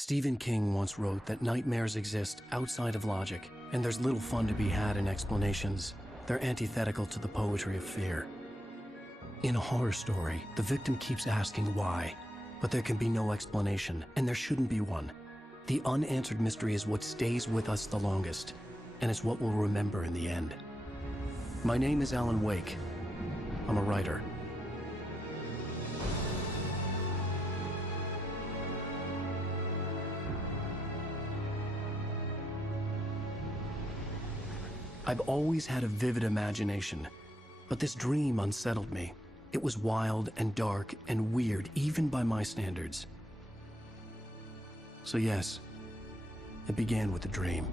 Stephen King once wrote that nightmares exist outside of logic, and there's little fun to be had in explanations. They're antithetical to the poetry of fear. In a horror story, the victim keeps asking why, but there can be no explanation, and there shouldn't be one. The unanswered mystery is what stays with us the longest, and it's what we'll remember in the end. My name is Alan Wake. I'm a writer. I've always had a vivid imagination, but this dream unsettled me. It was wild and dark and weird, even by my standards. So yes, it began with a dream.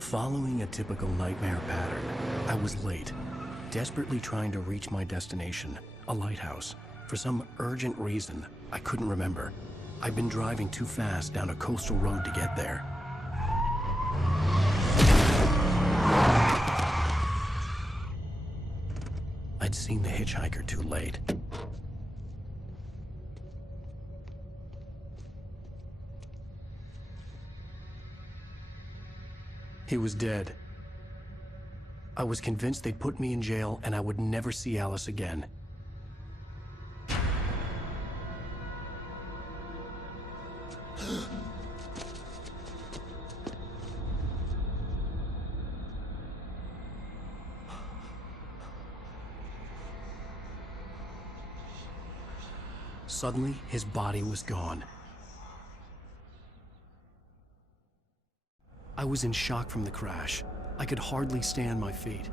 Following a typical nightmare pattern, I was late, desperately trying to reach my destination, a lighthouse. For some urgent reason, I couldn't remember. I'd been driving too fast down a coastal road to get there. I'd seen the hitchhiker too late. He was dead. I was convinced they'd put me in jail and I would never see Alice again. Suddenly, his body was gone. I was in shock from the crash. I could hardly stay on my feet.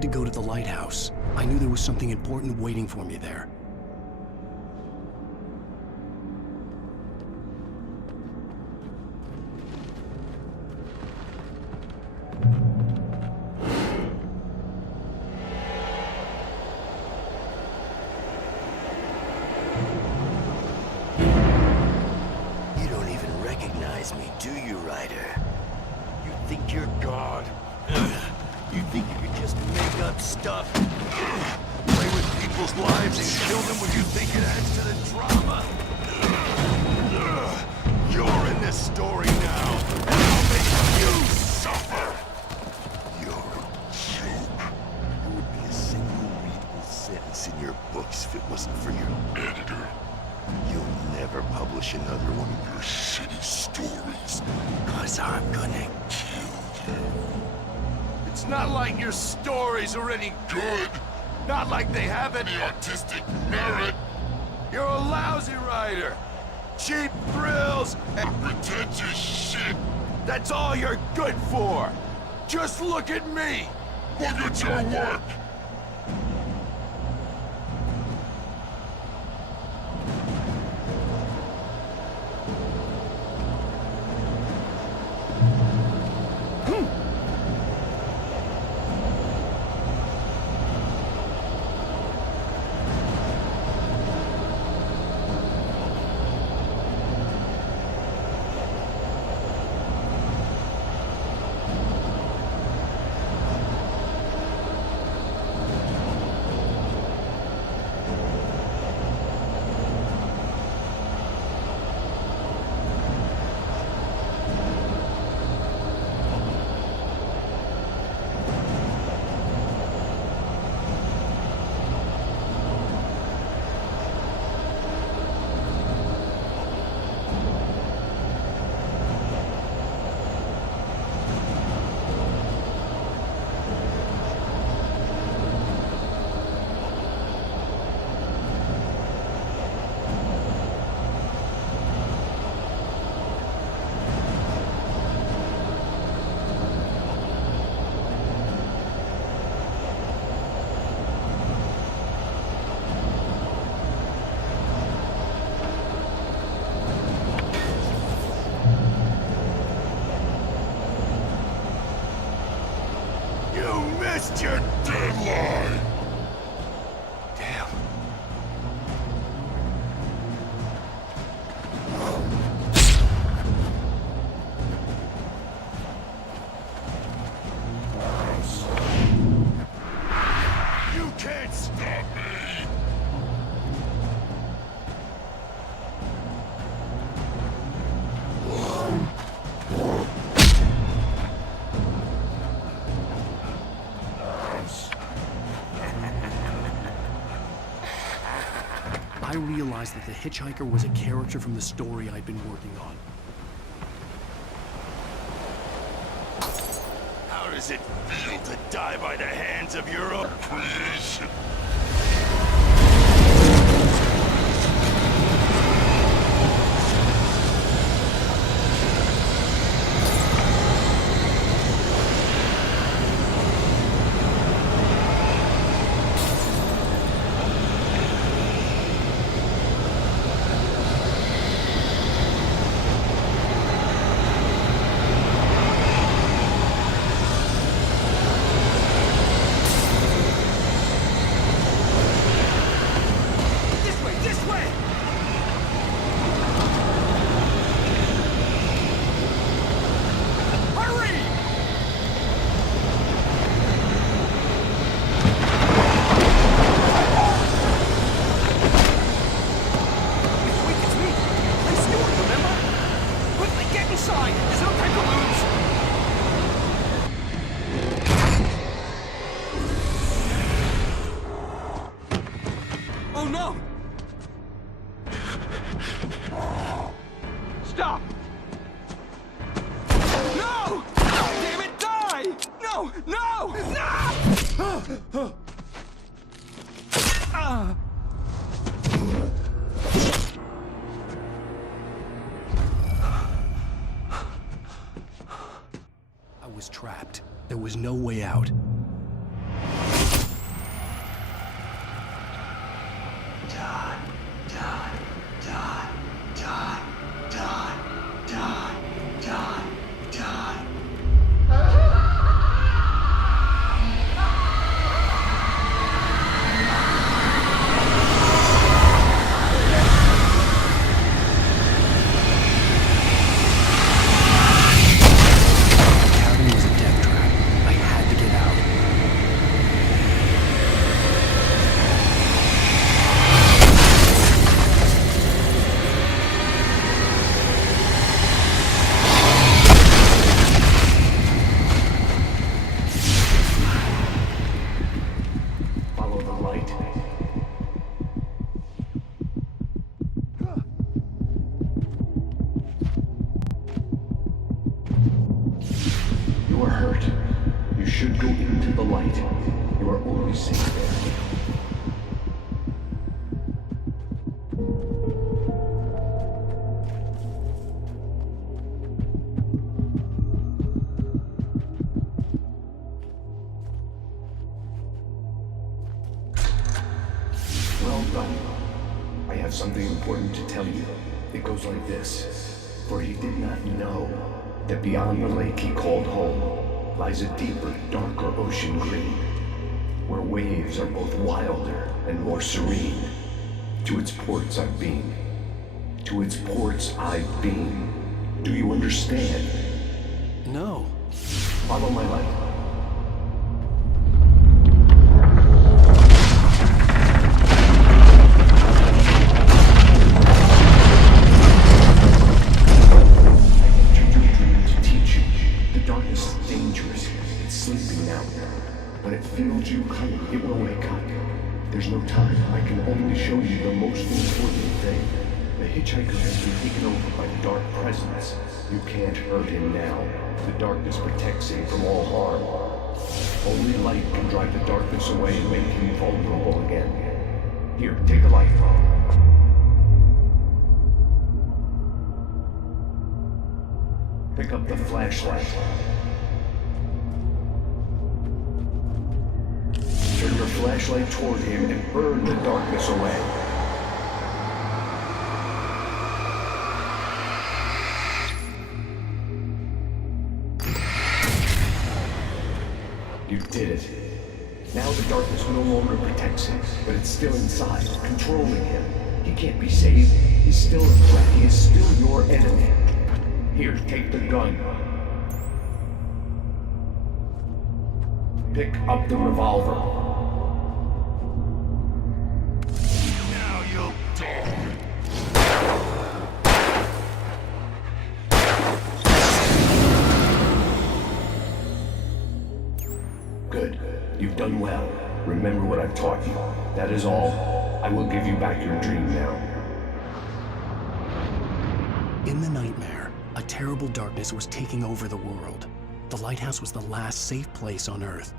To go to the lighthouse. I knew there was something important waiting for me there. You don't even recognize me, do you, Ryder? You think you're God? You think you could just make up stuff? Play with people's lives and kill them when you think it adds to the drama? You're in this story now, and I'll make you suffer! You're a joke. You would be a single readable sentence in your books if it wasn't for your editor. You'll never publish another one of your shitty stories, 'cause I'm gonna kill you. It's not like your stories are any good. Not like they have any artistic merit. You're a lousy writer. Cheap thrills and pretentious shit. That's all you're good for. Just look at me. Look at your work. missed your deadline! Damn. You can't stop me! I realized that the hitchhiker was a character from the story I'd been working on. How does it feel to die by the hands of your own creation? Oh no! Stop! No! Damn it, die! No! No! No! I was trapped. There was no way out. You are hurt. You should go into the light. You are always safe there. Well done. I have something important to tell you. It goes like this. For he did not know that beyond the lake he called home lies a deeper, darker ocean green, where waves are both wilder and more serene. To its ports I've been. To its ports I've been. Do you understand? No. Follow my light. When it feels you coming, it will wake up. There's no time. I can only show you the most important thing. The hitchhiker has been taken over by the dark presence. You can't hurt him now. The darkness protects him from all harm. Only light can drive the darkness away and make him vulnerable again. Here, take the light. Pick up the flashlight. Turn your flashlight toward him and burn the darkness away. You've did it. Now the darkness no longer protects him, but it's still inside, controlling him. He can't be saved. He's still a threat. He is still your enemy. Here, take the gun. Pick up the revolver. Now you'll die. Good. You've done well. Remember what I've taught you. That is all. I will give you back your dream now. In the nightmare, a terrible darkness was taking over the world. The lighthouse was the last safe place on Earth.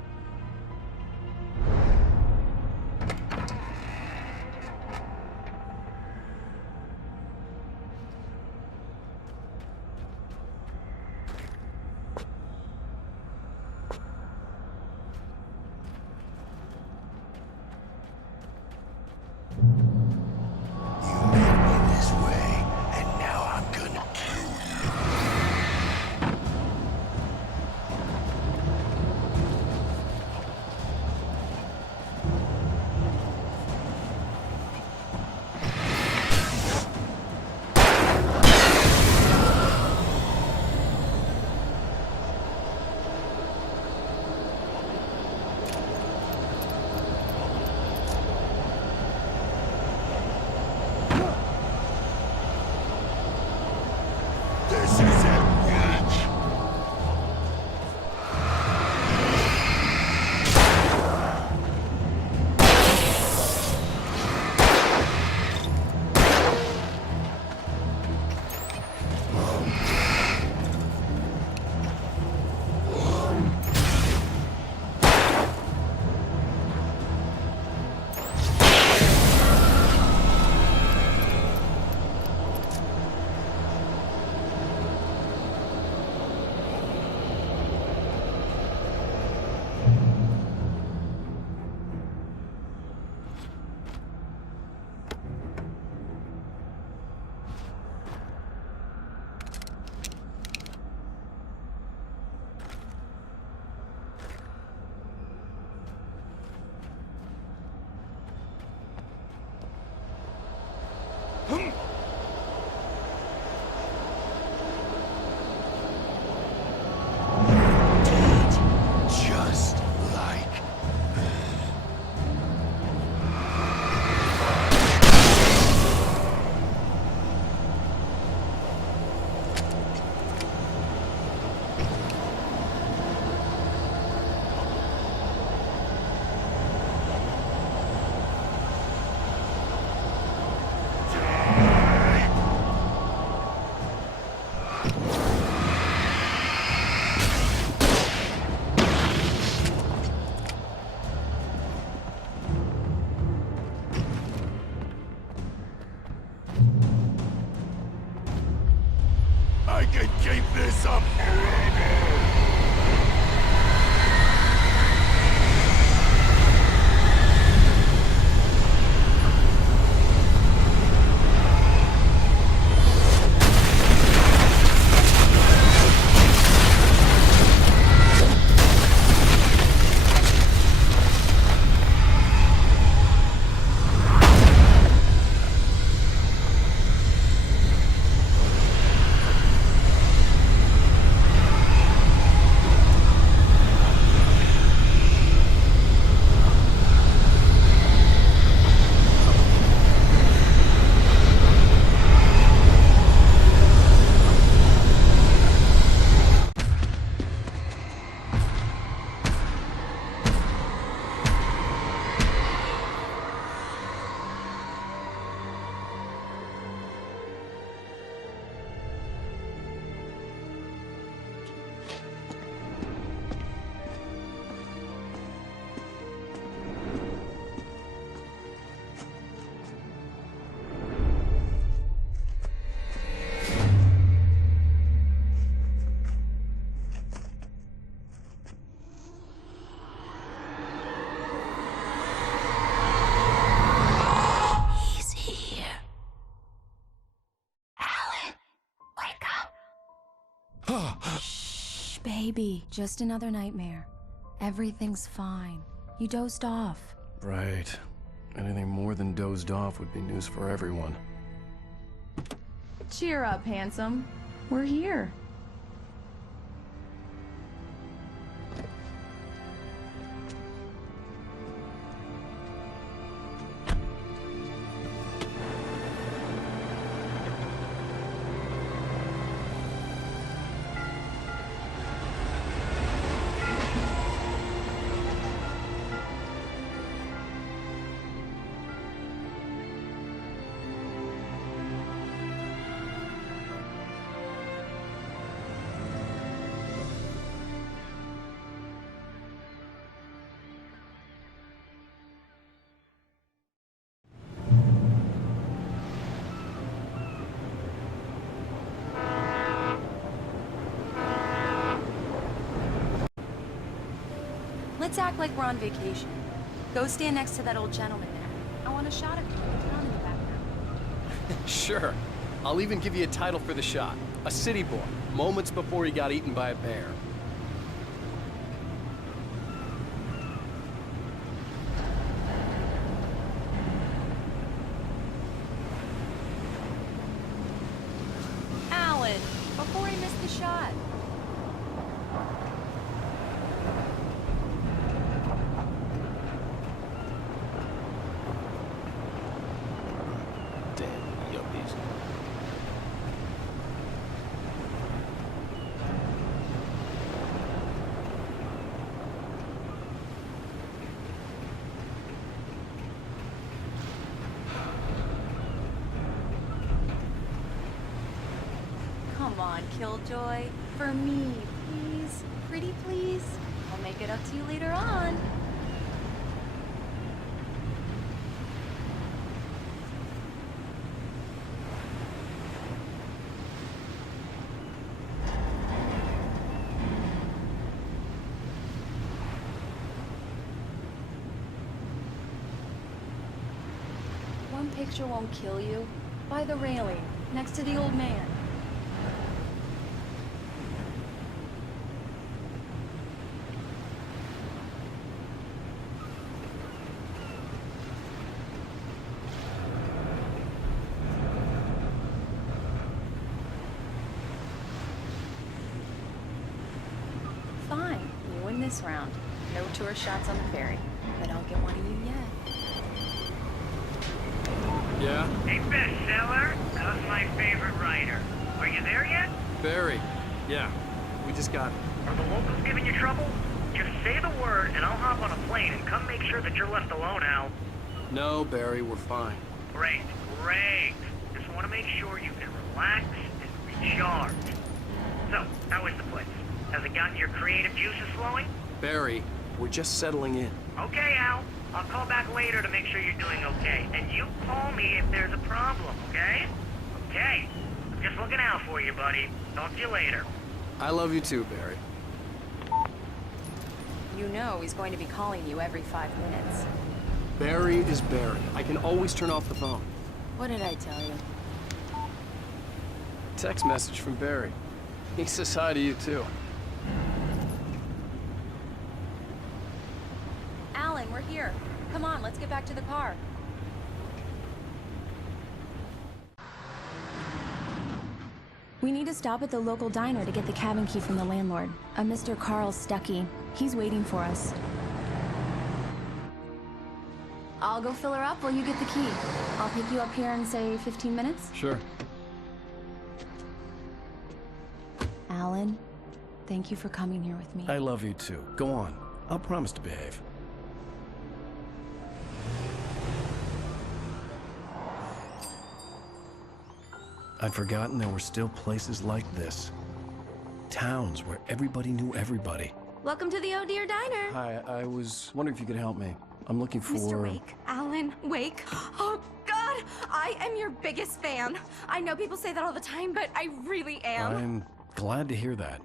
Just like I can keep this up forever. Shh, baby. Just another nightmare. Everything's fine. You dozed off. Right. Anything more than dozed off would be news for everyone. Cheer up, handsome. We're here. Let's act like we're on vacation. Go stand next to that old gentleman there. I want a shot of you looking on in the background. Sure. I'll even give you a title for the shot. A city boy, moments before he got eaten by a bear. Alan, before he missed the shot. Come on, Killjoy. For me, please. Pretty please. I'll make it up to you later on. One picture won't kill you. By the railing, next to the old man. Fine, you win this round. No tour shots on the ferry, but I'll get one of you yet. Yeah? Hey, bestseller, how's my favorite writer? Are you there yet? Barry. Yeah. We just got it. Are the locals giving you trouble? Just say the word and I'll hop on a plane and come make sure that you're left alone, Al. No, Barry, we're fine. Great, great. Just want to make sure you can relax and recharge. So, how is the place? Has it gotten your creative juices flowing? Barry, we're just settling in. Okay, Al. I'll call back later to make sure you're doing okay. And you call me if there's a problem, okay? Okay. I'm just looking out for you, buddy. Talk to you later. I love you too, Barry. You know he's going to be calling you every 5 minutes. Barry is Barry. I can always turn off the phone. What did I tell you? Text message from Barry. He says hi to you too. Alan, we're here. Come on, let's get back to the car. We need to stop at the local diner to get the cabin key from the landlord, a Mr. Carl Stuckey. He's waiting for us. I'll go fill her up while you get the key. I'll pick you up here in, say, 15 minutes? Sure. Alan, thank you for coming here with me. I love you too. Go on. I'll promise to behave. I'd forgotten there were still places like this. Towns where everybody knew everybody. Welcome to the Oh Dear Diner. Hi, I was wondering if you could help me. I'm looking for... Mr. Wake. Alan Wake. Oh, God! I am your biggest fan. I know people say that all the time, but I really am. I'm glad to hear that.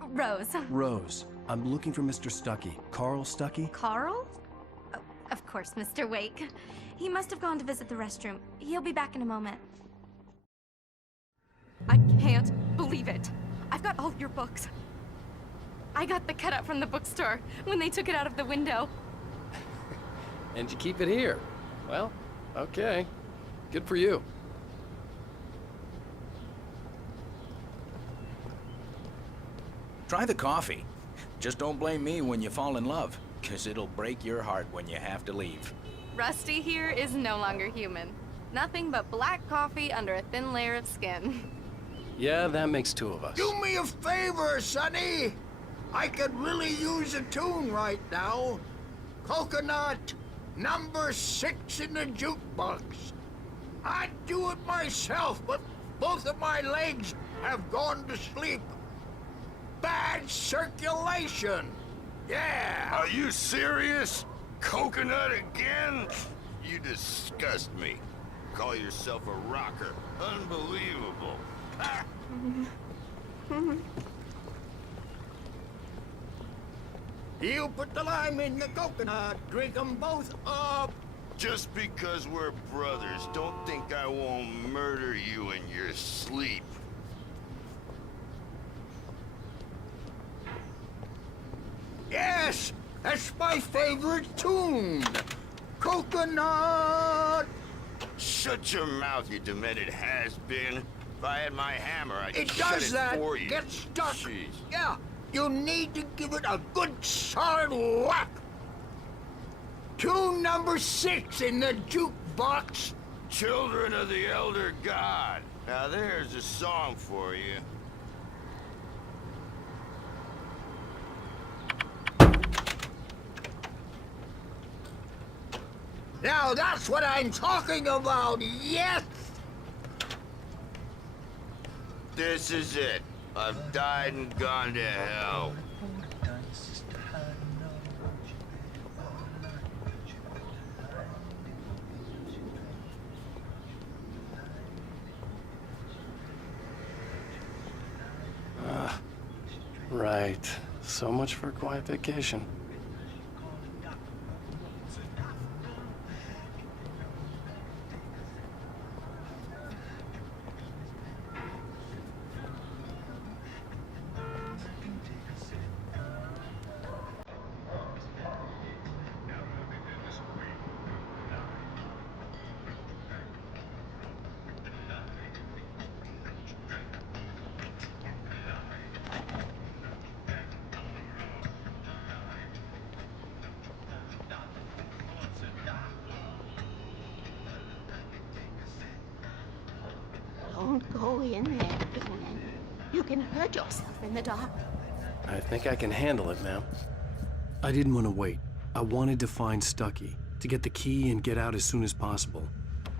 Rose. Rose, I'm looking for Mr. Stuckey. Carl Stuckey? Carl? Oh, of course, Mr. Wake. He must have gone to visit the restroom. He'll be back in a moment. I can't believe it. I've got all of your books. I got the cutout from the bookstore when they took it out of the window. And you keep it here. Well, okay. Good for you. Try the coffee. Just don't blame me when you fall in love, 'cause it'll break your heart when you have to leave. Rusty here is no longer human. Nothing but black coffee under a thin layer of skin. Yeah, that makes two of us. Do me a favor, Sonny. I could really use a tune right now. Coconut, number 6 in the jukebox. I'd do it myself, but both of my legs have gone to sleep. Bad circulation. Yeah. Are you serious? Coconut again? You disgust me. Call yourself a rocker. Unbelievable. Ha! You put the lime in the coconut. Drink them both up. Just because we're brothers, don't think I won't murder you in your sleep. Yes, that's my favorite tune. Coconut. Shut your mouth, you demented has-been. If I had my hammer, I'd It shut does it that. for you. Get stuck. Jeez. Yeah, you need to give it a good solid whack. Tune number 6 in the jukebox. Children of the Elder God. Now there's a song for you. Now that's what I'm talking about, yes! This is it. I've died and gone to hell. Right. So much for a quiet vacation. Don't go in there, Dolan. You can hurt yourself in the dark. I think I can handle it, ma'am. I didn't want to wait. I wanted to find Stucky, to get the key and get out as soon as possible.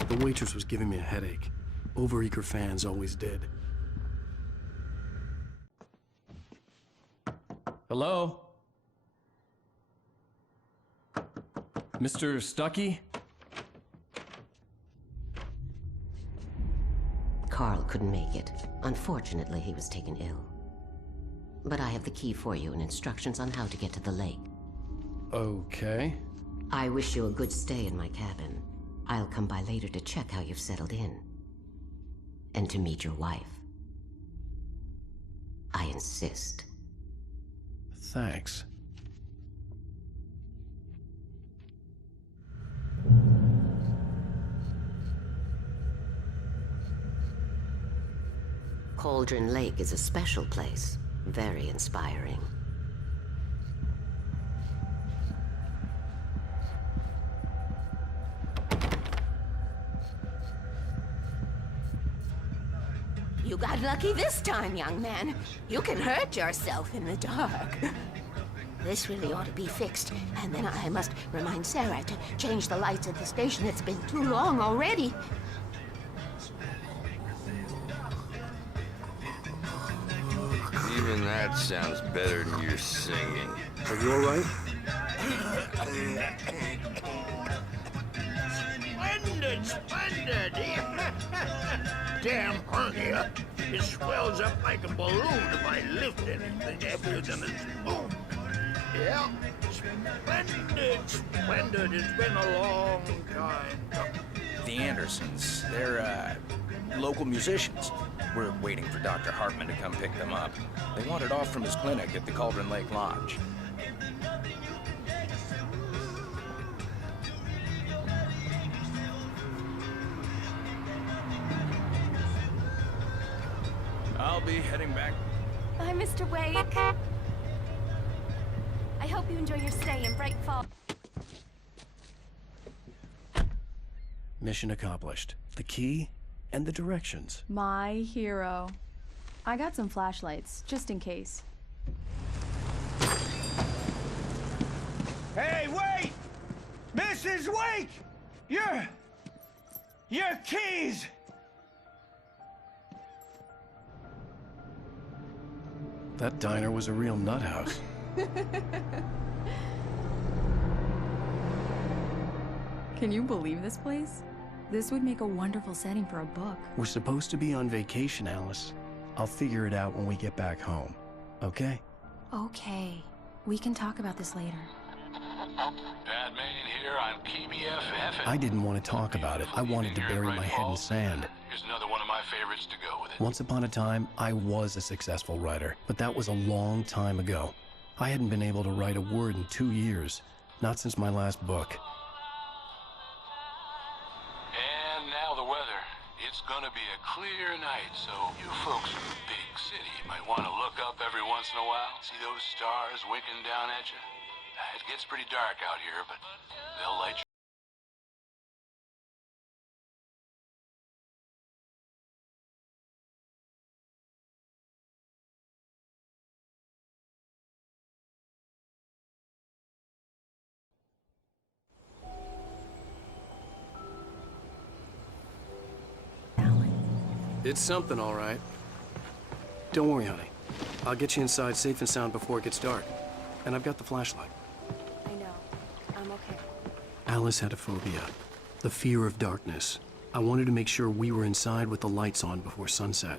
The waitress was giving me a headache. Overeager fans always did. Hello? Mr. Stucky? Carl couldn't make it. Unfortunately, he was taken ill. But I have the key for you and instructions on how to get to the lake. Okay. I wish you a good stay in my cabin. I'll come by later to check how you've settled in. And to meet your wife. I insist. Thanks. Cauldron Lake is a special place. Very inspiring. You got lucky this time, young man. You can hurt yourself in the dark. This really ought to be fixed. And then I must remind Sarah to change the lights at the station. It's been too long already. Even that sounds better than your singing. Are you alright? Splendid, splendid! Damn hernia. It swells up like a balloon if I lift anything heavier than a spoon. Yeah, splendid, splendid. It's been a long time. The Andersons, they're, local musicians. We're waiting for Dr. Hartman to come pick them up. They wandered off from his clinic at the Cauldron Lake Lodge. I'll be heading back. Bye, Mr. Wake. I hope you enjoy your stay in Bright Falls. Mission accomplished. The key and the directions. My hero. I got some flashlights, just in case. Hey, wait! Mrs. Wake! Your keys! That diner was a real nut house. Can you believe this place? This would make a wonderful setting for a book. We're supposed to be on vacation, Alice. I'll figure it out when we get back home. Okay? Okay. We can talk about this later. Batman here on KBFF. I didn't want to talk about it. I wanted to bury my head in sand. Here's another one of my favorites to go with it. Once upon a time, I was a successful writer, but that was a long time ago. I hadn't been able to write a word in 2 years, not since my last book. And now the weather. It's gonna be a clear night, so you folks in the big city might want to look up every once in a while, see those stars winking down at you. It gets pretty dark out here, but they'll light you. It's something, all right. Don't worry, honey. I'll get you inside safe and sound before it gets dark. And I've got the flashlight. I know. I'm okay. Alice had a phobia. The fear of darkness. I wanted to make sure we were inside with the lights on before sunset.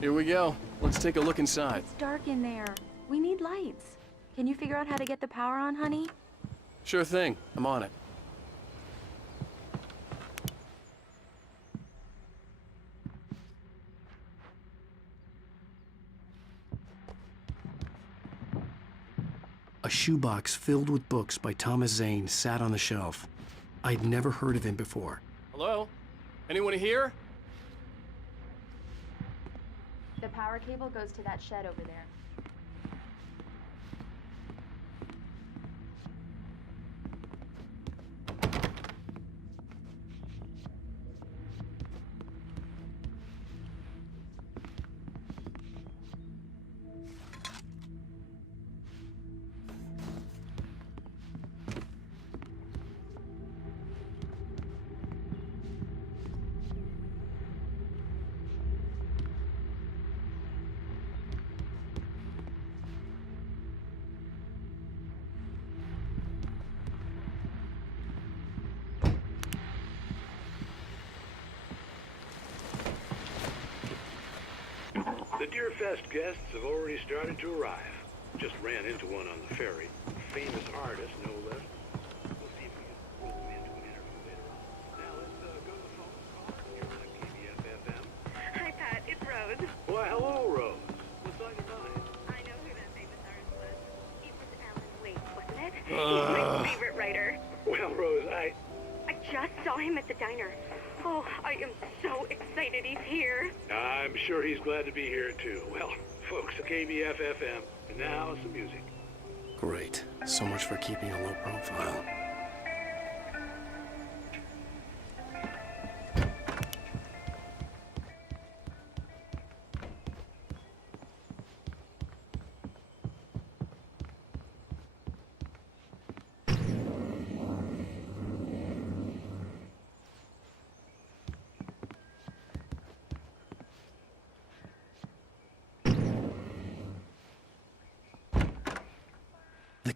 Here we go. Let's take a look inside. It's dark in there. We need lights. Can you figure out how to get the power on, honey? Sure thing. I'm on it. A shoebox filled with books by Thomas Zane sat on the shelf. I'd never heard of him before. Hello? Anyone here? The power cable goes to that shed over there. The Deerfest guests have already started to arrive. Just ran into one on the ferry. Famous artist, no less. We'll see if we can roll him into an interview later on. Now let's go to the phone call. You're on KBFFM. Hi, Pat. It's Rose. Why, hello, Rose. What's on your mind? I know who that famous artist was. It was Alan Wake, wasn't it? He's my favorite writer. Well, Rose, I just saw him at the diner. Oh, I am so excited he's here. I'm sure he's glad to be here, too. Well, folks, KBFFM. And now, some music. Great. So much for keeping a low profile.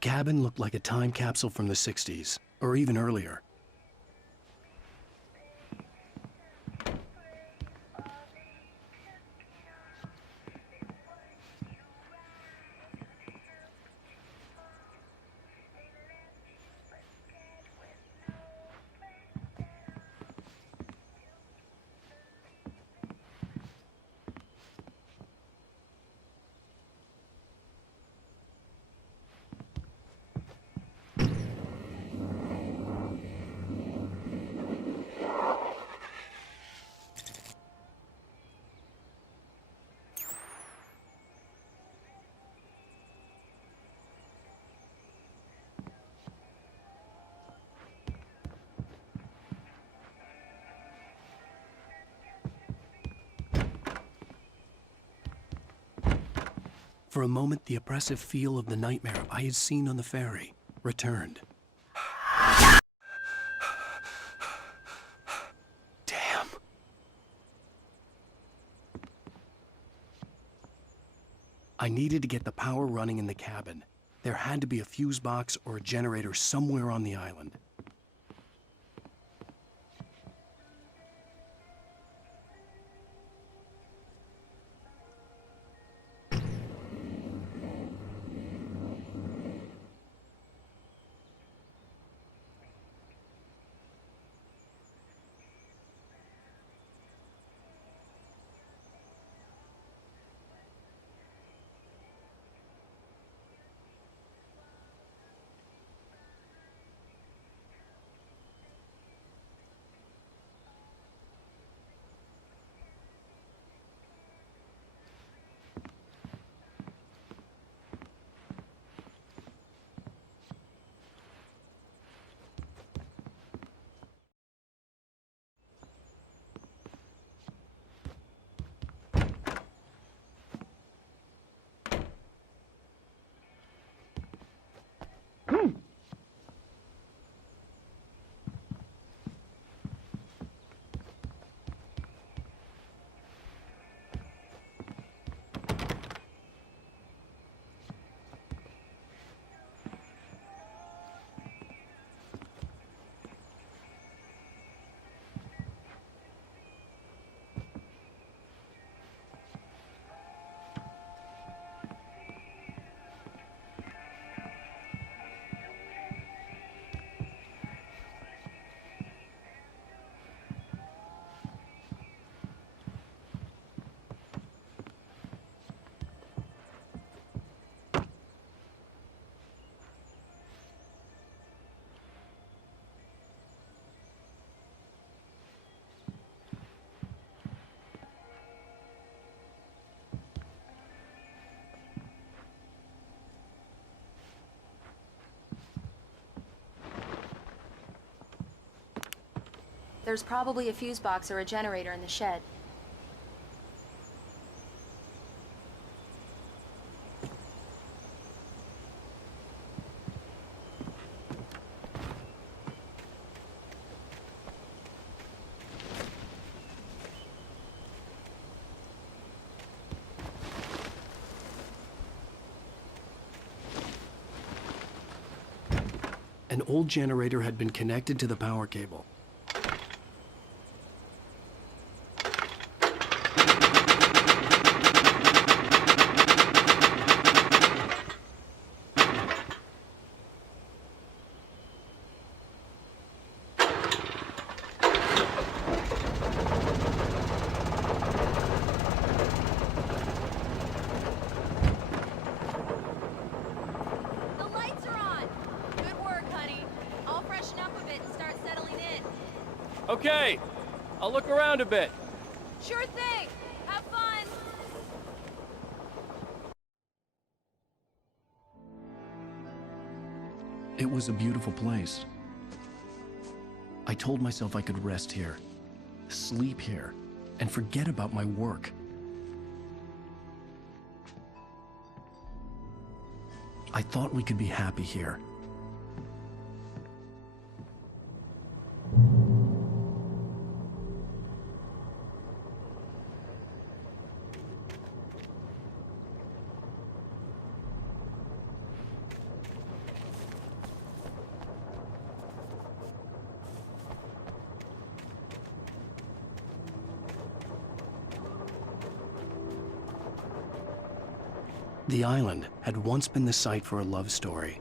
The cabin looked like a time capsule from the 60s, or even earlier. For a moment, the oppressive feel of the nightmare I had seen on the ferry returned. Damn. I needed to get the power running in the cabin. There had to be a fuse box or a generator somewhere on the island. There's probably a fuse box or a generator in the shed. An old generator had been connected to the power cable. Okay, I'll look around a bit. Sure thing. Have fun. It was a beautiful place. I told myself I could rest here, sleep here, and forget about my work. I thought we could be happy here. The island had once been the site for a love story.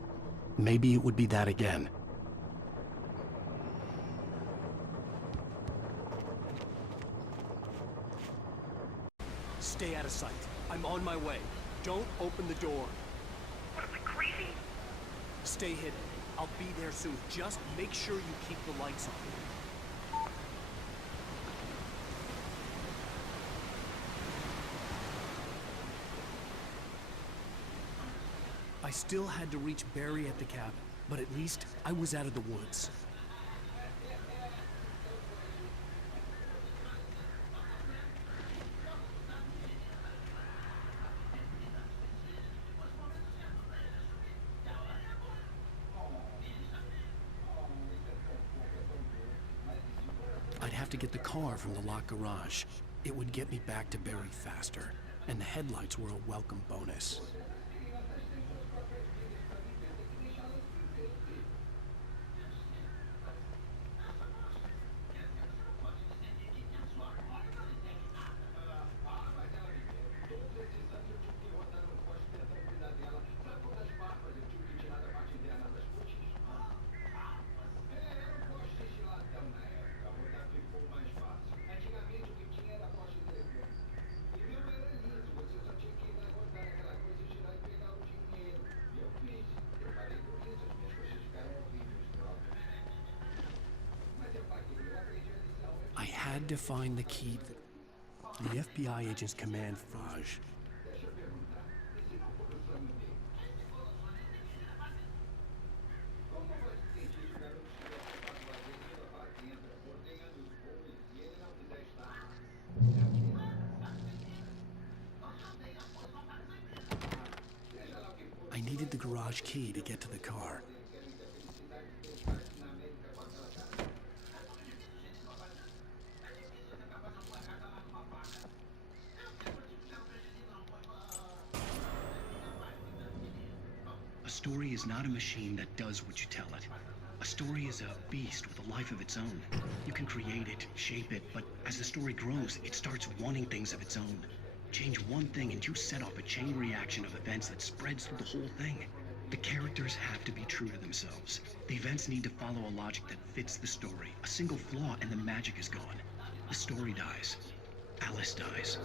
Maybe it would be that again. Stay out of sight. I'm on my way. Don't open the door. What am I, crazy? Stay hidden. I'll be there soon. Just make sure you keep the lights on. I still had to reach Barry at the cabin, but at least I was out of the woods. I'd have to get the car from the locked garage. It would get me back to Barry faster, and the headlights were a welcome bonus. I had to find the key to the FBI agent's command Raj. I needed the garage key to get to the car. A story is not a machine that does what you tell it. A story is a beast with a life of its own. You can create it, shape it, but as the story grows, it starts wanting things of its own. Change one thing and you set off a chain reaction of events that spreads through the whole thing. The characters have to be true to themselves. The events need to follow a logic that fits the story. A single flaw and the magic is gone. The story dies. Alice dies.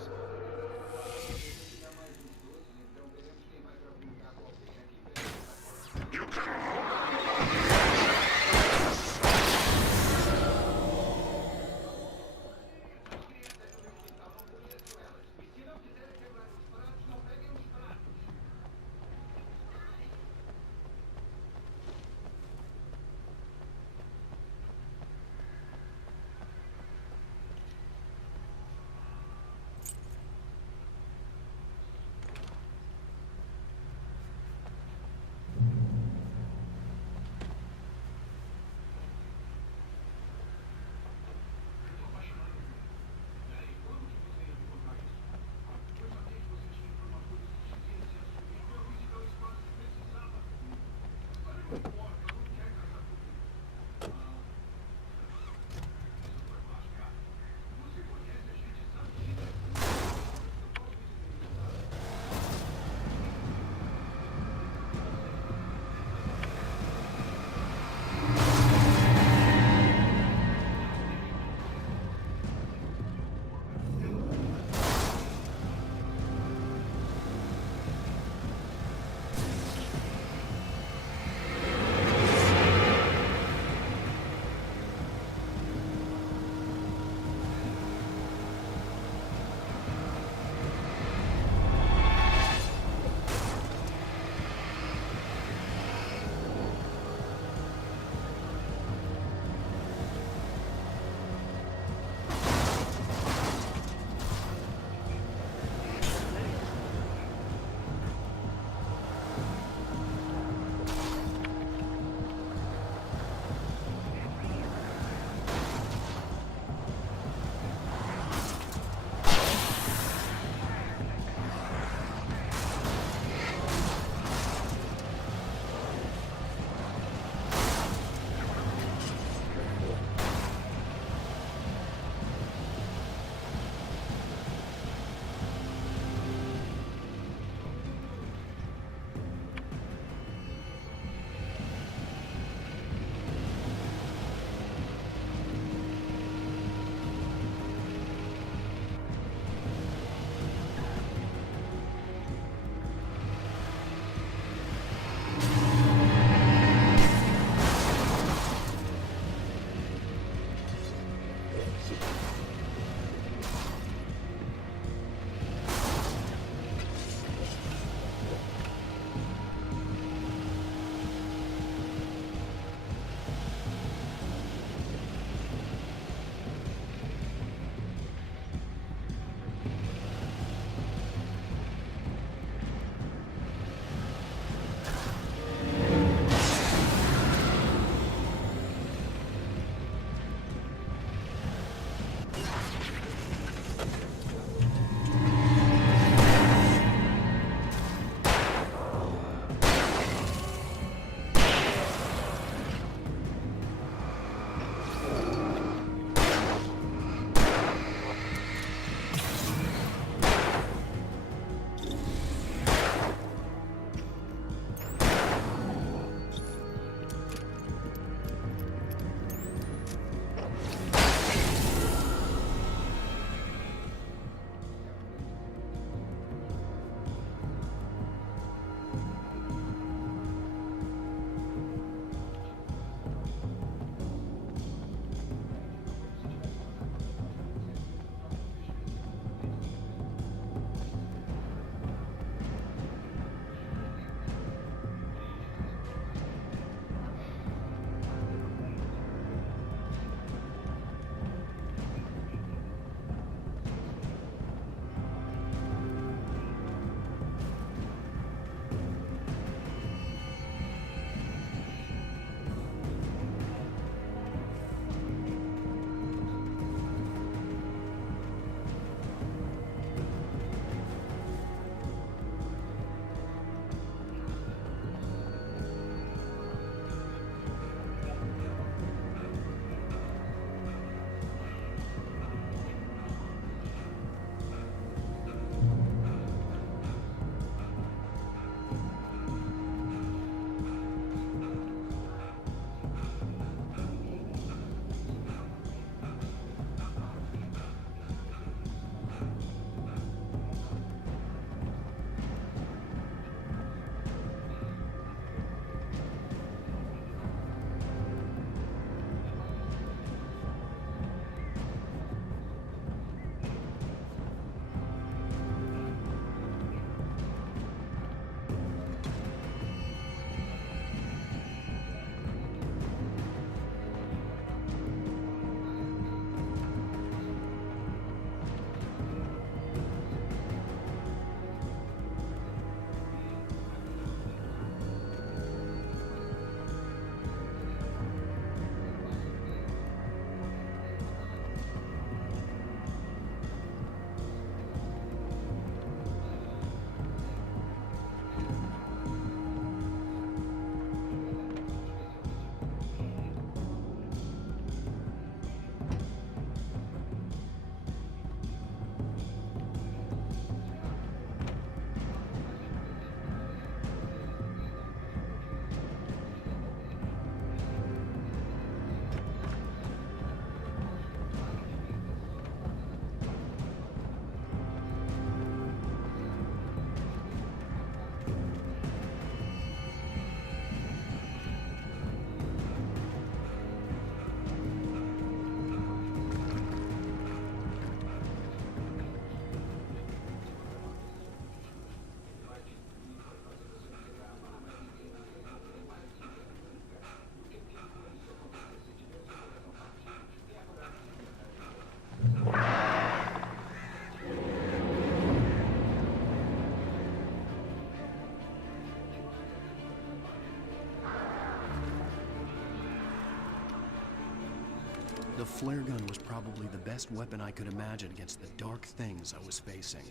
The flare gun was probably the best weapon I could imagine against the dark things I was facing.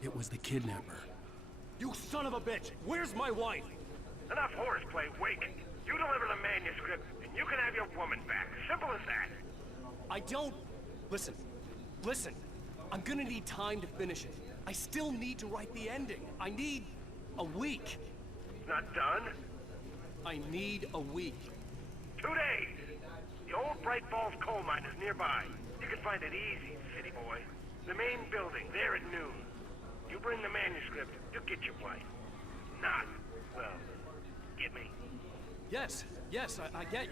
It was the kidnapper. You son of a bitch! Where's my wife? Enough horseplay, Wake. You deliver the manuscript, and you can have your woman back. Simple as that. I don't... Listen. Listen. I'm gonna need time to finish it. I still need to write the ending. I need a week. Not done? I need a week. 2 days. The old Bright Falls coal mine is nearby. You can find it easy, city boy. The main building, there at noon. You bring the manuscript, you'll get your wife. Not, well, get me. Yes, I get you.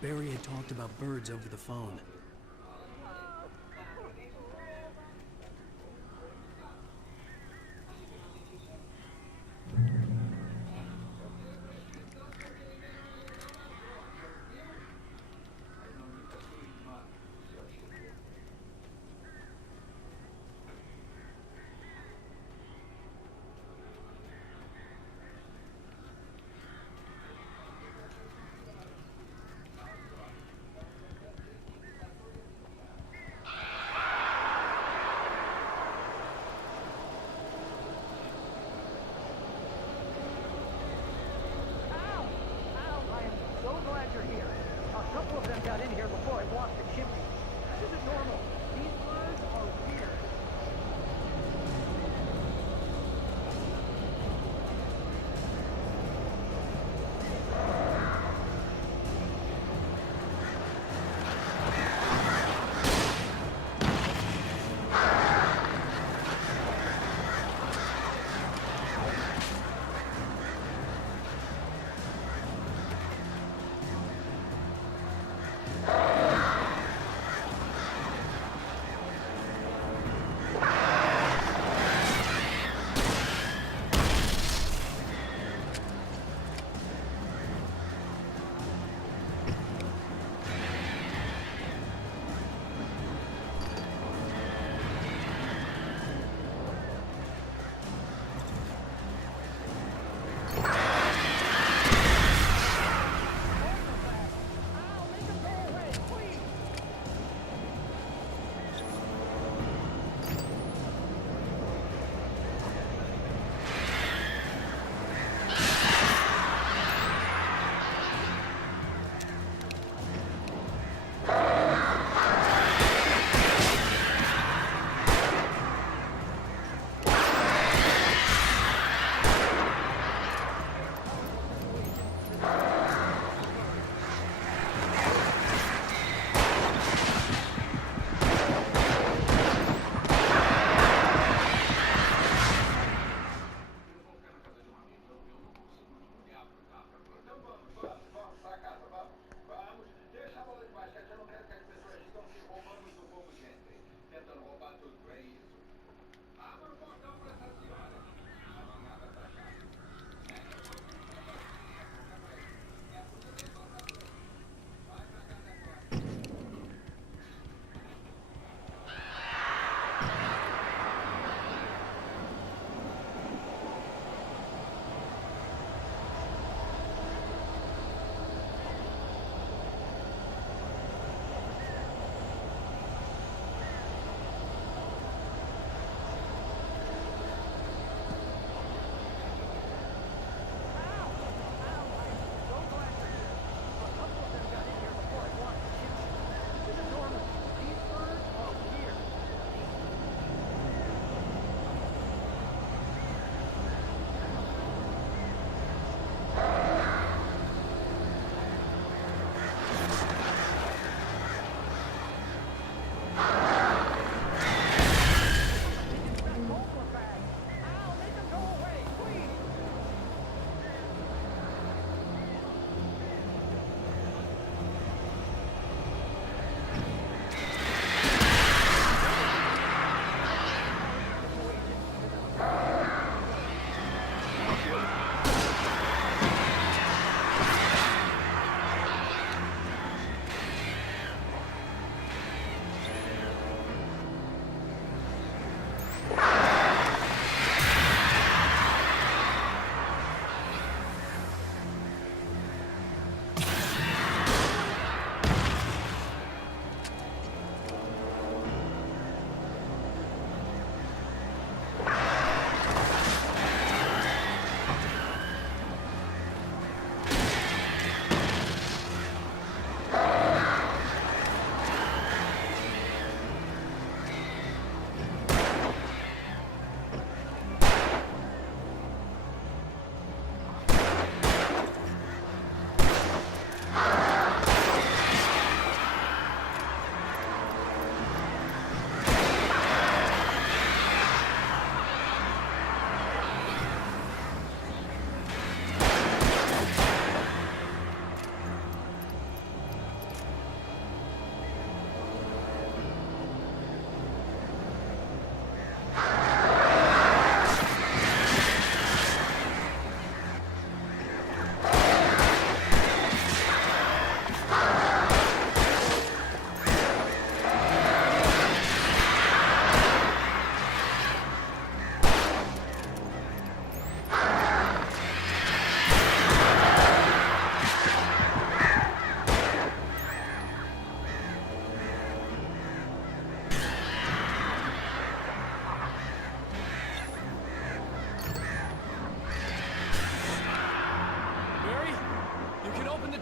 Barry had talked about birds over the phone.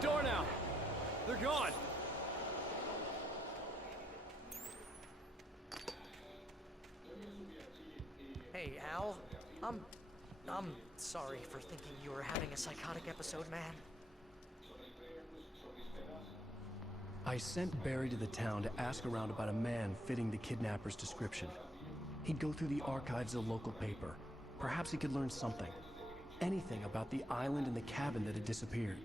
door now. They're gone. Hey, Al. I'm sorry for thinking you were having a psychotic episode, man. I sent Barry to the town to ask around about a man fitting the kidnapper's description. He'd go through the archives of the local paper. Perhaps he could learn something. Anything about the island and the cabin that had disappeared.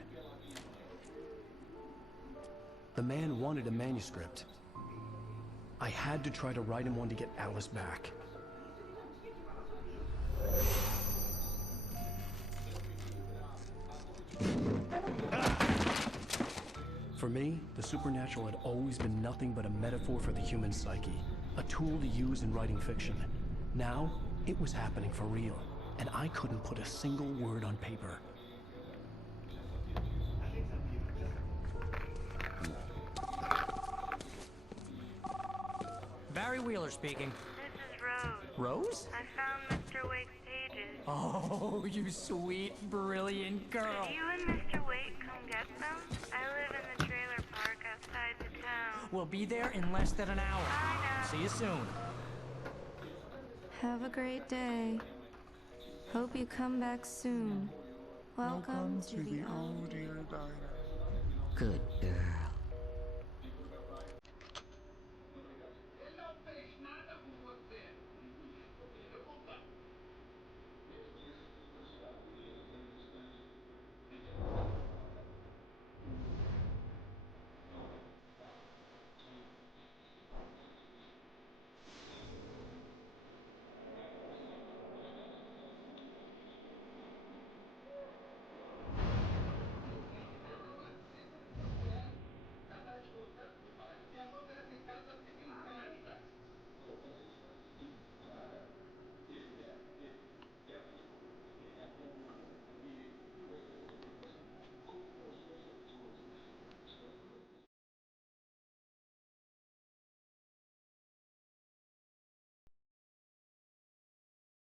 The man wanted a manuscript. I had to try to write him one to get Alice back. For me, the supernatural had always been nothing but a metaphor for the human psyche, a tool to use in writing fiction. Now, it was happening for real, and I couldn't put a single word on paper. Barry Wheeler speaking. This is Rose. Rose? I found Mr. Wake's pages. Oh, you sweet, brilliant girl. Could you and Mr. Wake come get them? I live in the trailer park outside the town. We'll be there in less than an hour. Bye now. See you soon. Have a great day. Hope you come back soon. Welcome to the old dear diner. Good girl.